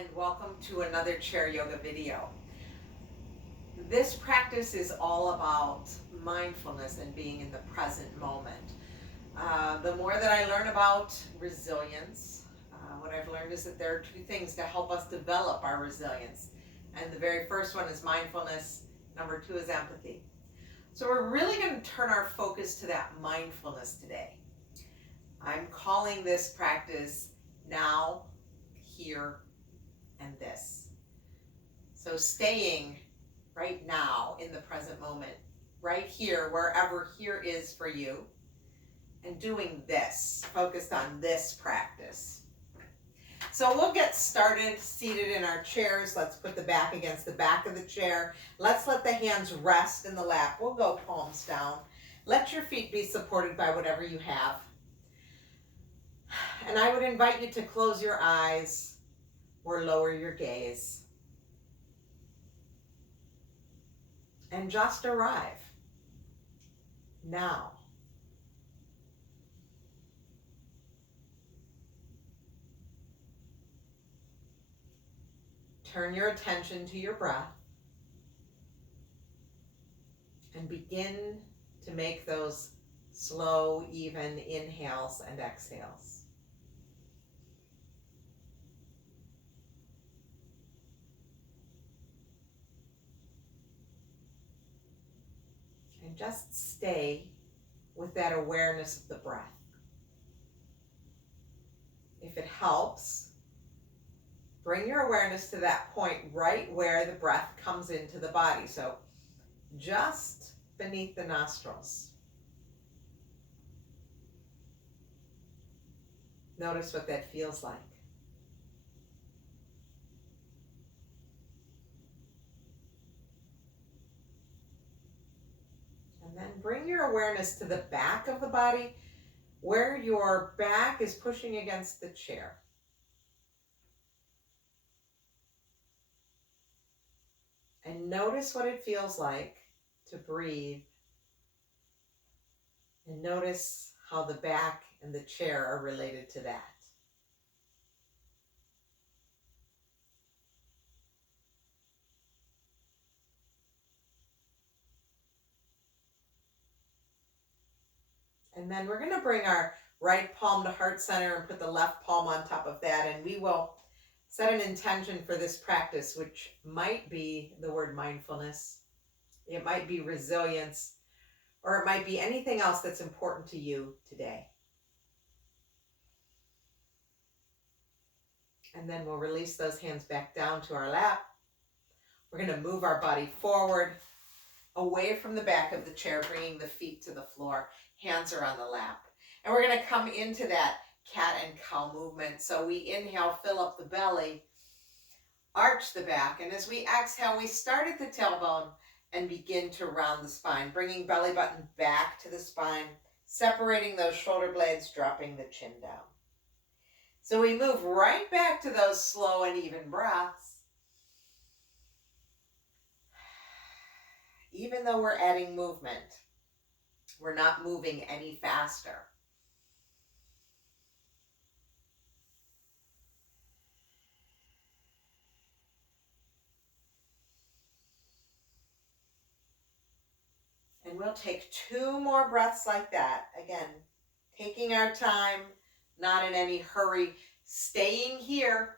and welcome to another chair yoga video. This practice is all about mindfulness and being in the present moment. The more that I learn about resilience, what I've learned is that there are two things to help us develop our resilience. And the very first one is mindfulness. Number two is empathy. So we're really going to turn our focus to that mindfulness today. I'm calling this practice now, here, and this. So staying right now in the present moment, right here, wherever here is for you, and doing this, focused on this practice. So we'll get started seated in our chairs. Let's put the back against the back of the chair. Let's let the hands rest in the lap. We'll go palms down. Let your feet be supported by whatever you have. And I would invite you to close your eyes or lower your gaze. And just arrive now. Turn your attention to your breath and begin to make those slow, even inhales and exhales. And just stay with that awareness of the breath. If it helps, bring your awareness to that point right where the breath comes into the body. So just beneath the nostrils. Notice what that feels like. And then bring your awareness to the back of the body where your back is pushing against the chair. And notice what it feels like to breathe. And notice how the back and the chair are related to that. And then we're going to bring our right palm to heart center and put the left palm on top of that. And we will set an intention for this practice, which might be the word mindfulness. It might be resilience, or it might be anything else that's important to you today. And then we'll release those hands back down to our lap. We're going to move our body forward, away from the back of the chair, bringing the feet to the floor. Hands are on the lap. And we're going to come into that cat and cow movement. So we inhale, fill up the belly, arch the back. And as we exhale, we start at the tailbone and begin to round the spine, bringing belly button back to the spine, separating those shoulder blades, dropping the chin down. So we move right back to those slow and even breaths. Even though we're adding movement, we're not moving any faster. And we'll take 2 more breaths like that. Again, taking our time, not in any hurry, staying here,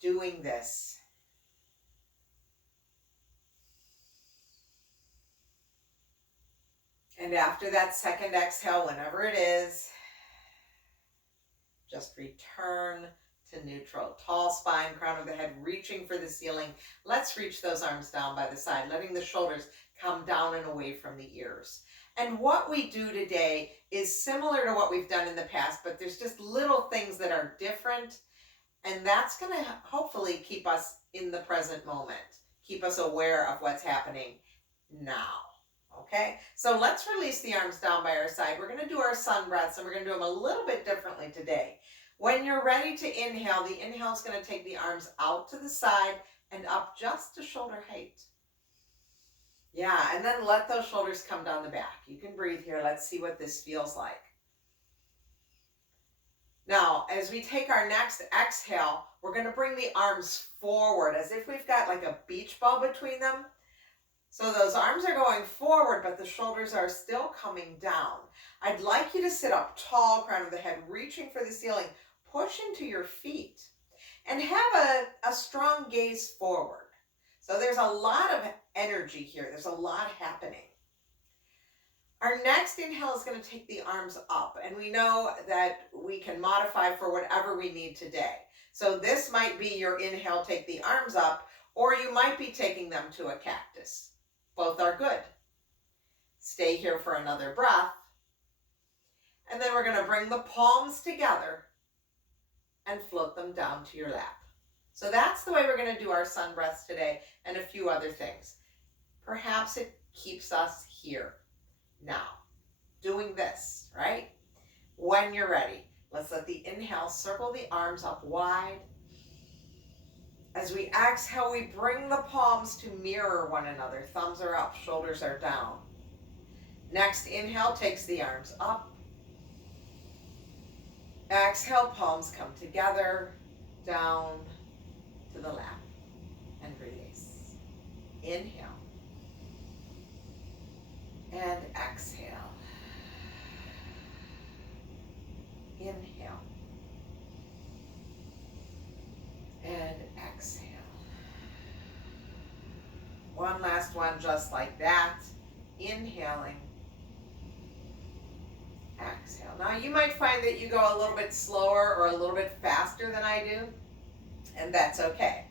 doing this. And after that second exhale, whenever it is, just return to neutral. Tall spine, crown of the head reaching for the ceiling. Let's reach those arms down by the side, letting the shoulders come down and away from the ears. And what we do today is similar to what we've done in the past, but there's just little things that are different. And that's going to hopefully keep us in the present moment, keep us aware of what's happening now. Okay, so let's release the arms down by our side. We're going to do our sun breaths, and we're going to do them a little bit differently today. When you're ready to inhale, the inhale is going to take the arms out to the side and up just to shoulder height. Yeah, and then let those shoulders come down the back. You can breathe here. Let's see what this feels like. Now, as we take our next exhale, we're going to bring the arms forward as if we've got like a beach ball between them. So those arms are going forward, but the shoulders are still coming down. I'd like you to sit up tall, crown of the head, reaching for the ceiling. Push into your feet and have a strong gaze forward. So there's a lot of energy here. There's a lot happening. Our next inhale is going to take the arms up, and we know that we can modify for whatever we need today. So this might be your inhale, take the arms up, or you might be taking them to a cactus. Both are good. Stay here for another breath. And then we're going to bring the palms together and float them down to your lap. So that's the way we're going to do our sun breaths today, and a few other things. Perhaps it keeps us here now, doing this, right? When you're ready, let's let the inhale circle the arms up wide. As we exhale, we bring the palms to mirror one another. Thumbs are up, shoulders are down. Next inhale takes the arms up. Exhale, palms come together, down to the lap, and release. Inhale. And exhale. Inhale. And exhale. One last one just like that. Inhaling. Exhale. Now you might find that you go a little bit slower or a little bit faster than I do, and that's okay.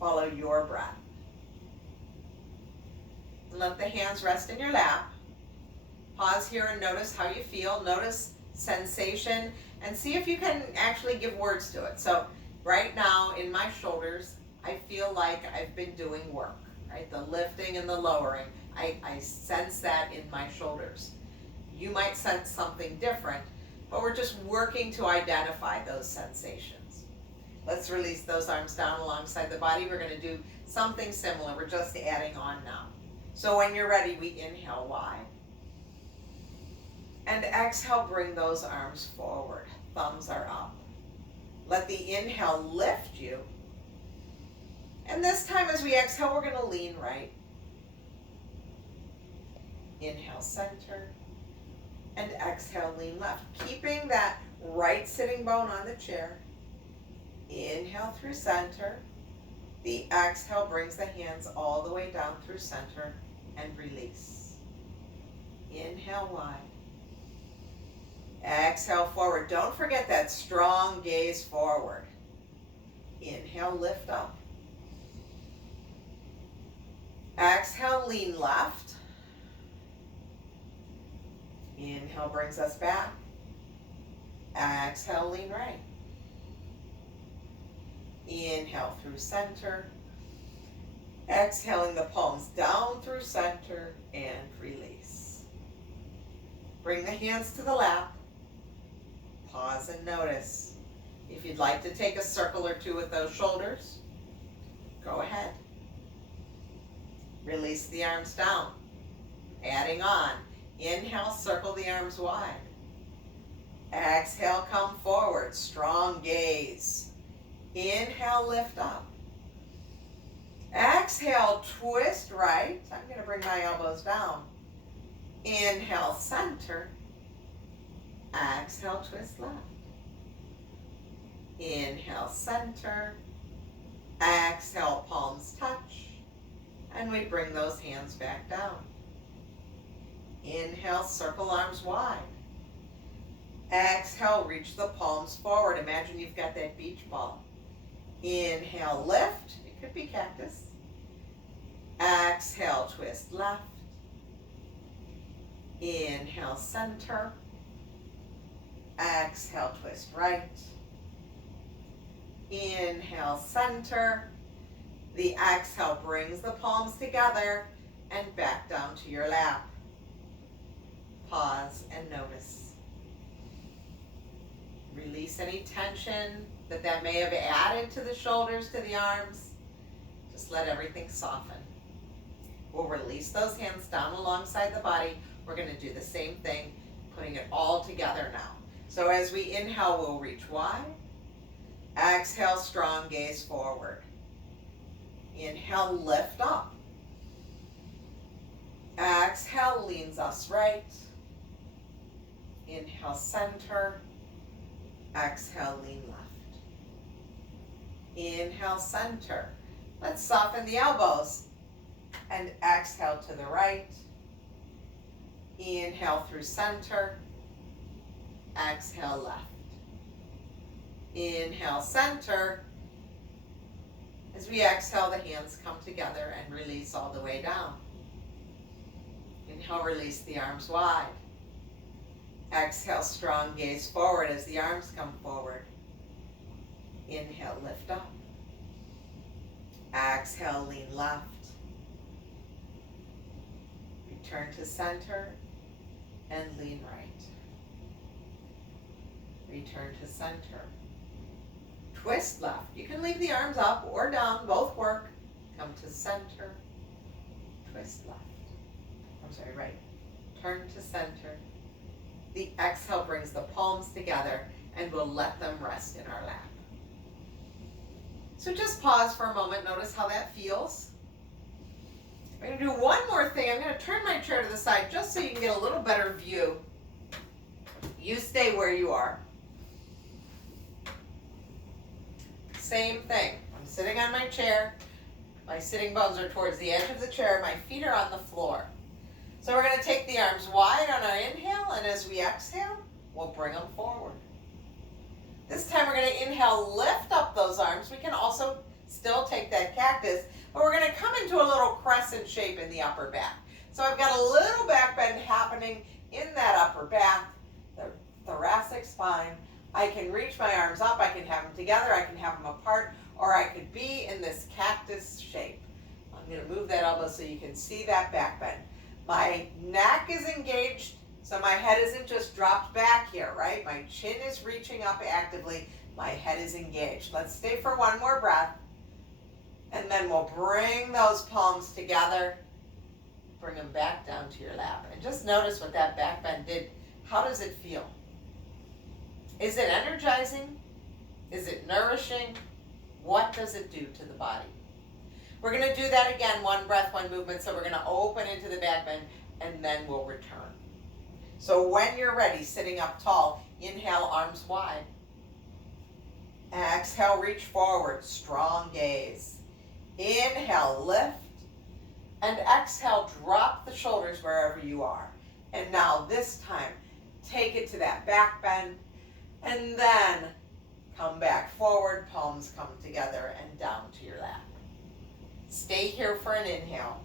Follow your breath. Let the hands rest in your lap. Pause here and notice how you feel. Notice sensation and see if you can actually give words to it. So right now in my shoulders, I feel like I've been doing work, right? The lifting and the lowering. I sense that in my shoulders. You might sense something different, but we're just working to identify those sensations. Let's release those arms down alongside the body. We're going to do something similar. We're just adding on now. So when you're ready, we inhale wide. And exhale, bring those arms forward. Thumbs are up. Let the inhale lift you. And this time as we exhale, we're going to lean right. Inhale, center. And exhale, lean left. Keeping that right sitting bone on the chair. Inhale through center. The exhale brings the hands all the way down through center and release. Inhale wide. Exhale forward. Don't forget that strong gaze forward. Inhale, lift up. Exhale, lean left. Inhale brings us back. Exhale, lean right. Inhale through center. Exhaling the palms down through center and release. Bring the hands to the lap. Pause and notice. If you'd like to take a circle or two with those shoulders, go ahead. Release the arms down. Adding on. Inhale, circle the arms wide. Exhale, come forward. Strong gaze. Inhale, lift up. Exhale, twist right. I'm going to bring my elbows down. Inhale, center. Exhale, twist left. Inhale, center. Exhale, palms touch. And we bring those hands back down. Inhale, circle arms wide. Exhale, reach the palms forward. Imagine you've got that beach ball. Inhale, lift. It could be cactus. Exhale, twist left. Inhale, center. Exhale, twist right. Inhale, center. The exhale brings the palms together and back down to your lap. Pause and notice. Release any tension that may have added to the shoulders, to the arms. Just let everything soften. We'll release those hands down alongside the body. We're going to do the same thing. Putting it all together now. So as we inhale, we'll reach wide. Exhale, strong gaze forward. Inhale, lift up. Exhale, leans us right. Inhale, center. Exhale, lean left. Inhale, center. Let's soften the elbows. And exhale to the right. Inhale through center. Exhale, left. Inhale, center. As we exhale, the hands come together and release all the way down. Inhale, release the arms wide. Exhale, strong gaze forward as the arms come forward. Inhale, lift up. Exhale, lean left. Return to center and lean right. Return to center. Twist left. You can leave the arms up or down, both work. Come to center. Twist left. I'm sorry, right. Turn to center. The exhale brings the palms together and we'll let them rest in our lap. So just pause for a moment. Notice how that feels. I'm going to do one more thing. I'm going to turn my chair to the side just so you can get a little better view. You stay where you are. Same thing. I'm sitting on my chair. My sitting bones are towards the edge of the chair. My feet are on the floor. So we're going to take the arms wide on our inhale, and as we exhale, we'll bring them forward. This time we're going to inhale, lift up those arms. We can also still take that cactus, but we're going to come into a little crescent shape in the upper back. So I've got a little back bend happening in that upper back, the thoracic spine. I can reach my arms up, I can have them together, I can have them apart, or I could be in this cactus shape. I'm going to move that elbow so you can see that back bend. My neck is engaged, so my head isn't just dropped back here, right? My chin is reaching up actively, my head is engaged. Let's stay for one more breath, and then we'll bring those palms together, bring them back down to your lap. And just notice what that back bend did. How does it feel? Is it energizing? Is it nourishing? What does it do to the body? We're going to do that again, one breath, one movement. So we're going to open into the back bend and then we'll return. So when you're ready, sitting up tall, inhale, arms wide. Exhale, reach forward, strong gaze. Inhale, lift. And exhale, drop the shoulders wherever you are. And now this time, take it to that back bend. And then come back forward, palms come together and down to your lap. Stay here for an inhale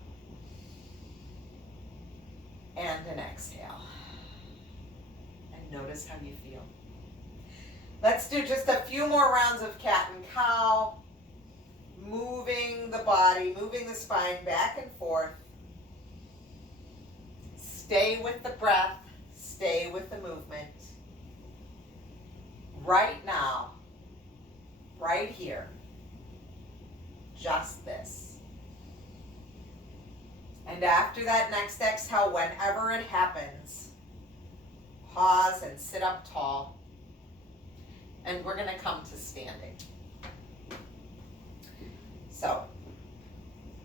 and an exhale. And notice how you feel. Let's do just a few more rounds of cat and cow. Moving the body, moving the spine back and forth. Stay with the breath, stay with the movement. Right now, right here, just this. And after that next exhale, whenever it happens, pause and sit up tall. And we're going to come to standing. So,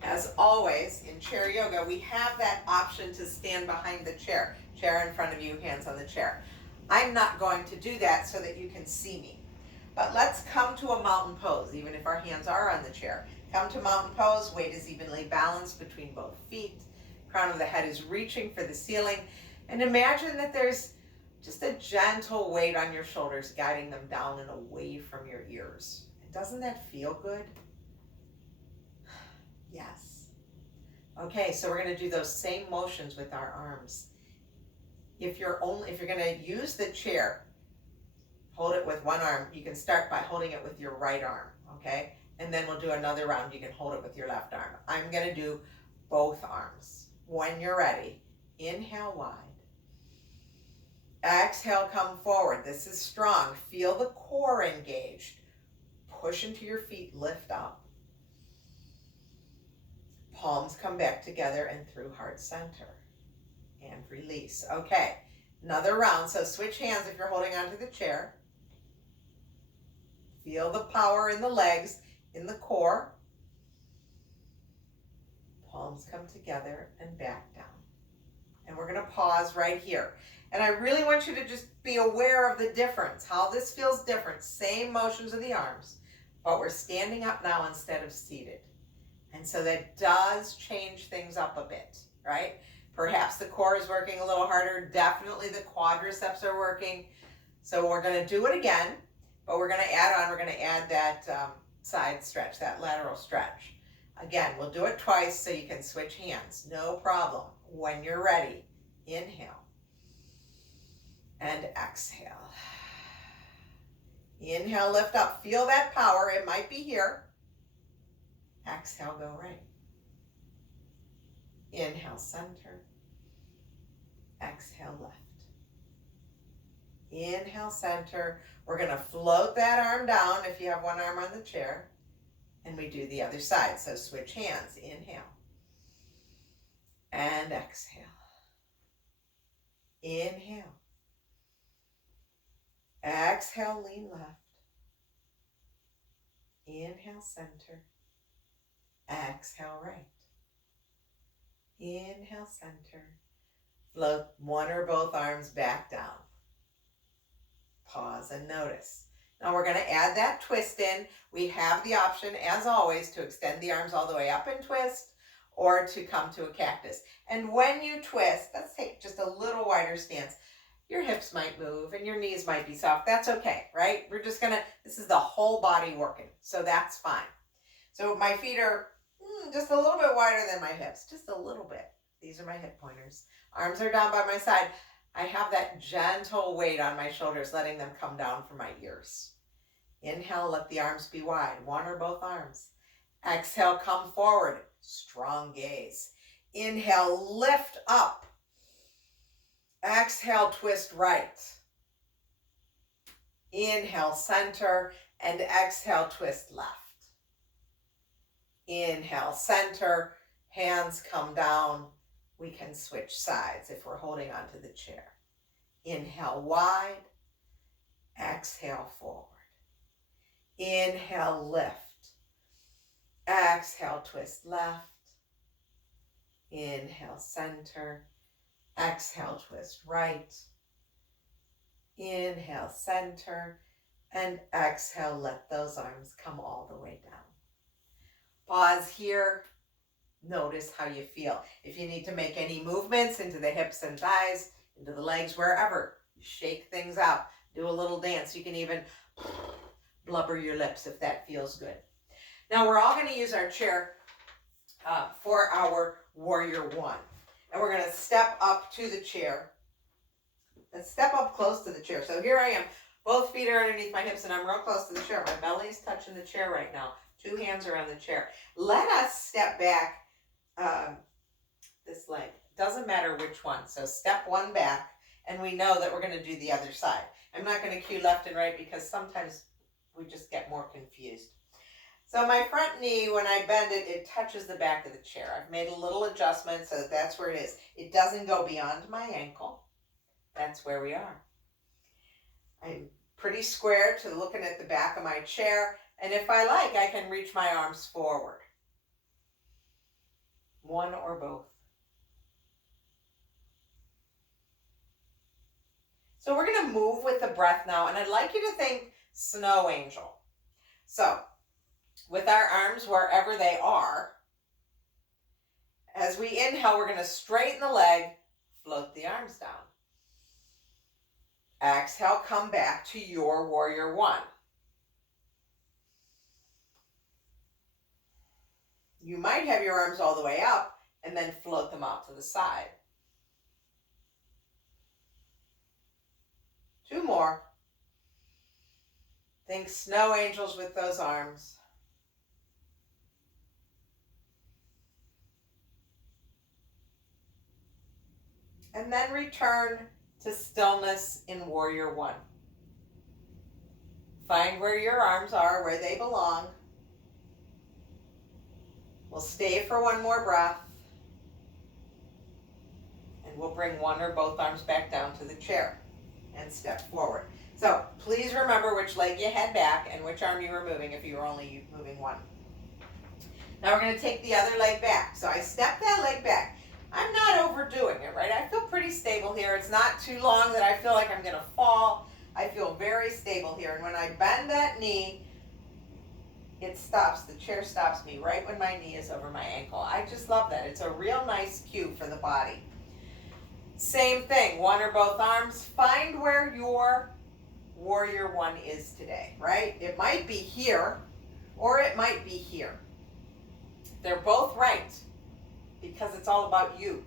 as always, in chair yoga, we have that option to stand behind the chair. Chair in front of you, hands on the chair. I'm not going to do that so that you can see me. But let's come to a mountain pose, even if our hands are on the chair. Come to mountain pose, weight is evenly balanced between both feet. Crown of the head is reaching for the ceiling. And imagine that there's just a gentle weight on your shoulders, guiding them down and away from your ears. And doesn't that feel good? Yes. Okay, so we're going to do those same motions with our arms. If you're going to use the chair, hold it with one arm. You can start by holding it with your right arm, okay? And then we'll do another round. You can hold it with your left arm. I'm going to do both arms. When you're ready, inhale wide. Exhale, come forward. This is strong. Feel the core engaged. Push into your feet, lift up. Palms come back together and through heart center. And release. Okay, Another round. So switch hands if you're holding onto the chair. Feel the power in the legs, in the core. Palms come together and back down. And we're going to pause right here. And I really want you to just be aware of the difference, how this feels different. Same motions of the arms, but we're standing up now instead of seated. And so that does change things up a bit, right? Perhaps the core is working a little harder. Definitely the quadriceps are working. So we're going to do it again, but we're going to add that side stretch, that lateral stretch. Again, we'll do it twice so you can switch hands. No problem. When you're ready, inhale and exhale. Inhale, lift up. Feel that power. It might be here. Exhale, go right. Inhale, center. Exhale, left. Inhale, center. We're going to float that arm down if you have one arm on the chair. And we do the other side. So switch hands. Inhale. And exhale. Inhale. Exhale, lean left. Inhale, center. Exhale, right. Inhale, center. Float one or both arms back down. Pause and notice. Now we're going to add that twist in. We have the option, as always, to extend the arms all the way up and twist, or to come to a cactus. And when you twist, let's take just a little wider stance. Your hips might move and your knees might be soft. That's okay, right? We're just going to, this is the whole body working. So that's fine. So my feet are just a little bit wider than my hips, just a little bit. These are my hip pointers. Arms are down by my side. I have that gentle weight on my shoulders, letting them come down from my ears. Inhale, let the arms be wide, one or both arms. Exhale, come forward, strong gaze. Inhale, lift up. Exhale, twist right. Inhale, center, and exhale, twist left. Inhale, center, hands come down. We can switch sides if we're holding onto the chair. Inhale, wide. Exhale, forward. Inhale, lift. Exhale, twist left. Inhale, center. Exhale, twist right. Inhale, center. And exhale, let those arms come all the way down. Pause here. Notice how you feel. If you need to make any movements into the hips and thighs, into the legs, wherever, shake things out. Do a little dance. You can even blubber your lips if that feels good. Now we're all going to use our chair for our warrior one. And we're going to step up to the chair. And step up close to the chair. So here I am. Both feet are underneath my hips and I'm real close to the chair. My belly is touching the chair right now. 2 hands are on the chair. Let us step back this leg. Doesn't matter which one. So step one back, and we know that we're going to do the other side. I'm not going to cue left and right because sometimes we just get more confused. So my front knee, when I bend it, it touches the back of the chair. I've made a little adjustment so that's where it is. It doesn't go beyond my ankle. That's where we are. I'm pretty square to looking at the back of my chair. And if I like, I can reach my arms forward. One or both. So we're going to move with the breath now. And I'd like you to think snow angel. So with our arms wherever they are, as we inhale, we're going to straighten the leg, float the arms down. Exhale, come back to your warrior one. You might have your arms all the way up and then float them out to the side. 2 more. Think snow angels with those arms. And then return to stillness in warrior one. Find where your arms are, where they belong. We'll stay for one more breath. And we'll bring one or both arms back down to the chair and step forward. So please remember which leg you had back and which arm you were moving if you were only moving one. Now we're going to take the other leg back. So I step that leg back. I'm not overdoing it, right? I feel pretty stable here. It's not too long that I feel like I'm going to fall. I feel very stable here. And when I bend that knee, it stops. The chair stops me right when my knee is over my ankle. I just love that. It's a real nice cue for the body. Same thing, one or both arms. Find where your warrior one is today, right? It might be here or it might be here. They're both right because it's all about you.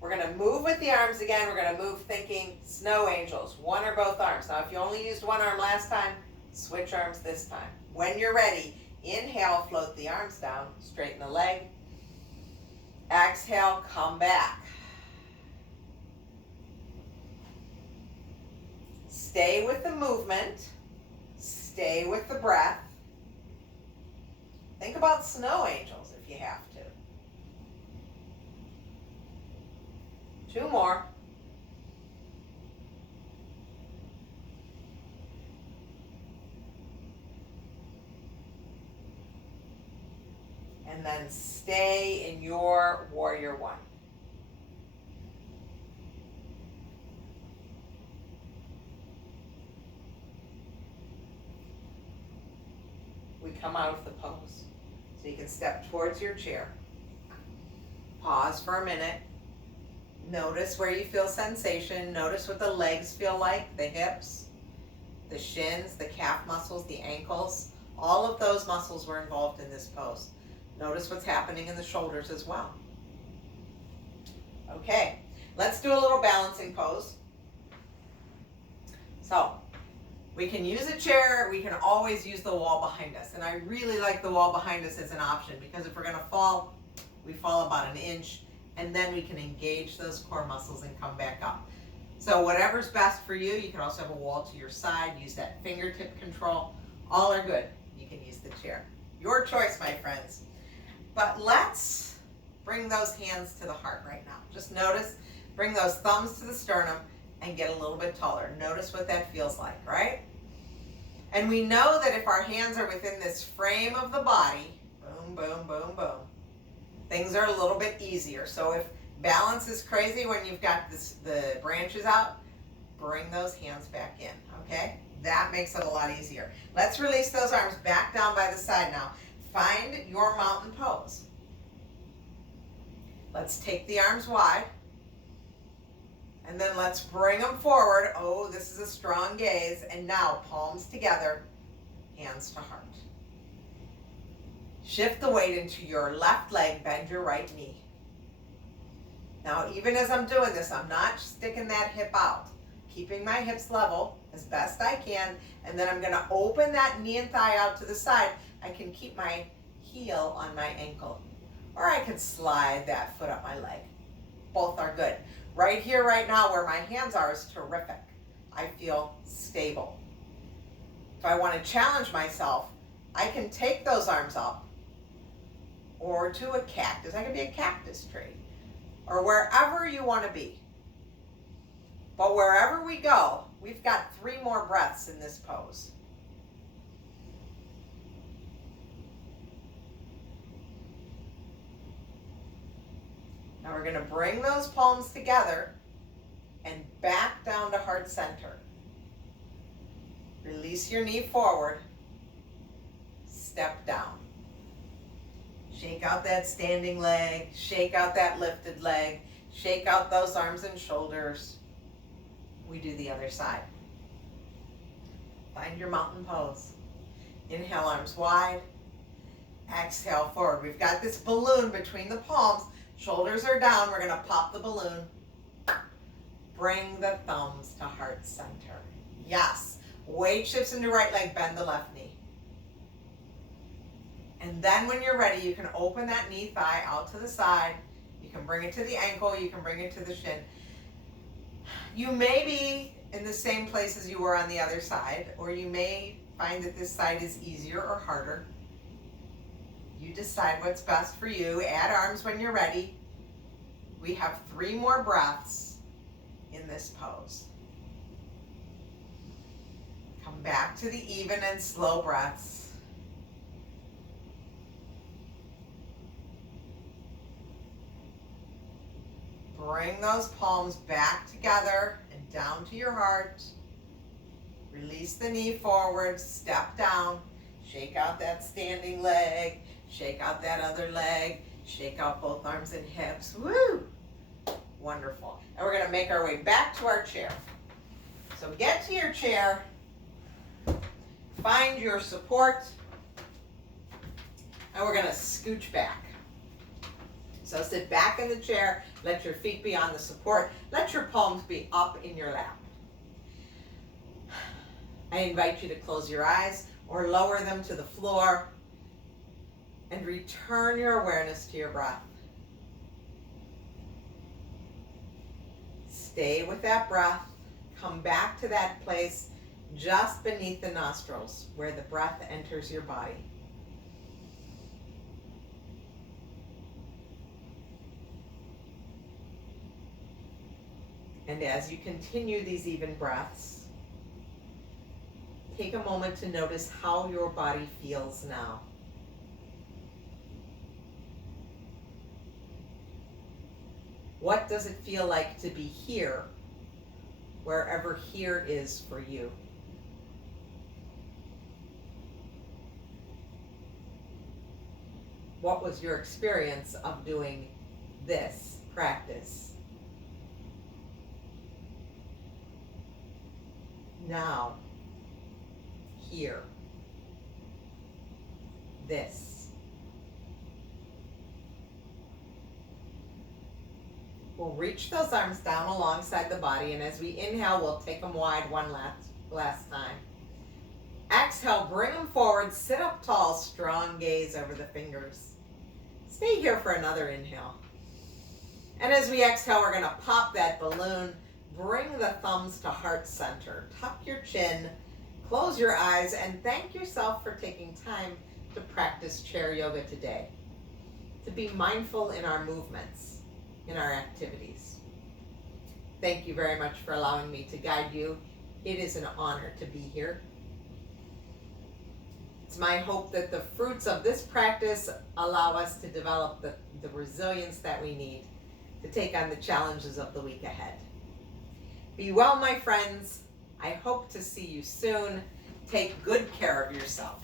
We're going to move with the arms again. We're going to move thinking snow angels, one or both arms. Now, if you only used one arm last time, switch arms this time. When you're ready, inhale, float the arms down, straighten the leg. Exhale, come back. Stay with the movement. Stay with the breath. Think about snow angels if you have to. 2 more. And then stay in your warrior one. We come out of the pose. So you can step towards your chair. Pause for a minute. Notice where you feel sensation. Notice what the legs feel like, the hips, the shins, the calf muscles, the ankles. All of those muscles were involved in this pose. Notice what's happening in the shoulders as well. Okay, let's do a little balancing pose. So, we can use a chair, we can always use the wall behind us. And I really like the wall behind us as an option because if we're gonna fall, we fall about 1 inch and then we can engage those core muscles and come back up. So whatever's best for you, you can also have a wall to your side, use that fingertip control. All are good. You can use the chair. Your choice, my friends. But let's bring those hands to the heart right now. Just notice, bring those thumbs to the sternum and get a little bit taller. Notice what that feels like, right? And we know that if our hands are within this frame of the body, boom, boom, boom, boom, things are a little bit easier. So if balance is crazy when you've got the branches out, bring those hands back in, okay? That makes it a lot easier. Let's release those arms back down by the side now. Find your mountain pose. Let's take the arms wide. And then let's bring them forward. Oh, this is a strong gaze. And now palms together, hands to heart. Shift the weight into your left leg, bend your right knee. Now, even as I'm doing this, I'm not sticking that hip out. Keeping my hips level as best I can. And then I'm gonna open that knee and thigh out to the side. I can keep my heel on my ankle. Or I can slide that foot up my leg. Both are good. Right here, right now, where my hands are is terrific. I feel stable. If I want to challenge myself, I can take those arms up or to a cactus. I can be a cactus tree or wherever you want to be. But wherever we go, we've got 3 more breaths in this pose. Now we're going to bring those palms together and back down to heart center. Release your knee forward. Step down. Shake out that standing leg. Shake out that lifted leg. Shake out those arms and shoulders. We do the other side. Find your mountain pose. Inhale, arms wide. Exhale, forward. We've got this balloon between the palms. Shoulders are down. We're going to pop the balloon. Bring the thumbs to heart center. Yes. Weight shifts into right leg. Bend the left knee. And then when you're ready, you can open that knee thigh out to the side. You can bring it to the ankle. You can bring it to the shin. You may be in the same place as you were on the other side, or you may find that this side is easier or harder. You decide what's best for you. Add arms when you're ready. We have 3 more breaths in this pose. Come back to the even and slow breaths. Bring those palms back together and down to your heart. Release the knee forward, step down, shake out that standing leg, shake out that other leg, shake out both arms and hips. Woo! Wonderful. And we're going to make our way back to our chair. So get to your chair, find your support, and we're going to scooch back. So sit back in the chair, let your feet be on the support, let your palms be up in your lap. I invite you to close your eyes or lower them to the floor and return your awareness to your breath. Stay with that breath. Come back to that place just beneath the nostrils where the breath enters your body. And as you continue these even breaths, take a moment to notice how your body feels now. What does it feel like to be here, wherever here is for you? What was your experience of doing this practice? Now, here, this. We'll reach those arms down alongside the body, and as we inhale, we'll take them wide one last time. Exhale, bring them forward, sit up tall, strong gaze over the fingers. Stay here for another inhale. And as we exhale, we're going to pop that balloon, bring the thumbs to heart center, tuck your chin, close your eyes, and thank yourself for taking time to practice chair yoga today, to be mindful in our movements, in our activities. Thank you very much for allowing me to guide you. It is an honor to be here. It's my hope that the fruits of this practice allow us to develop the resilience that we need to take on the challenges of the week ahead. Be well, my friends. I hope to see you soon. Take good care of yourself.